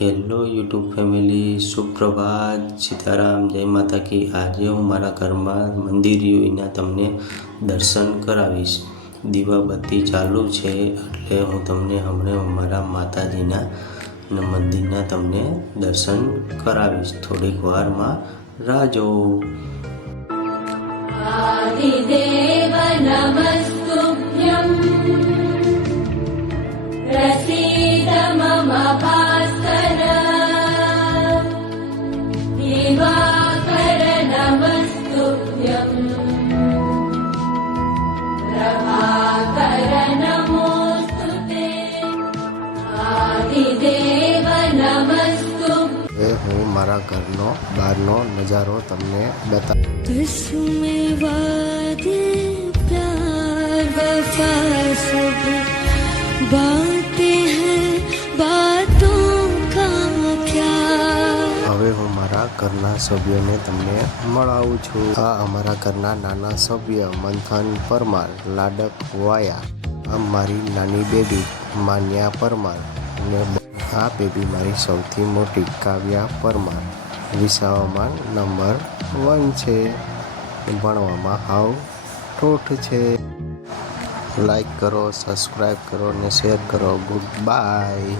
Hello YouTube family, સુપ્રભાત, Sitaram, જય માતા કી। આજે હું મારા ઘરમાં મંદિરના તમને દર્શન કરાવીશ। દીવાબત્તી ચાલુ છે એટલે હું તમને હમણાં મારા માતાજીના મંદિરના તમને દર્શન કરાવીશ। થોડીક વારમાં રાહ જુઓ। आदिदेव नमस्तुभ्यं प्रसीद मम भास्कर दिवाकर नमस्तुभ्यं प्रभाकर नमोस्तुते आदिदेव नमस्तुभ्यं। હું મારા ઘરનો બહારનો નજારો તમને બતાવું। इसमें वादे प्यार वफा सब बातें हैं बातों का क्या। હવે હું મારા ઘરના સભ્યોને તમને મળાવું છું। આ અમારા ઘરના નાના સભ્ય મંથન પરમાર, લાડક વાયા। આ મારી નાની બેબી માન્યા પરમાર અને આ બેબી મારી સૌથી મોટી કાવ્યા પરમાર। વિસાવામાં નંબર 1 છે, ભણવામાં હાવ ઠોઠ છે। લાઈક કરો, સબસ્ક્રાઈબ કરો અને શેર કરો। Good bye.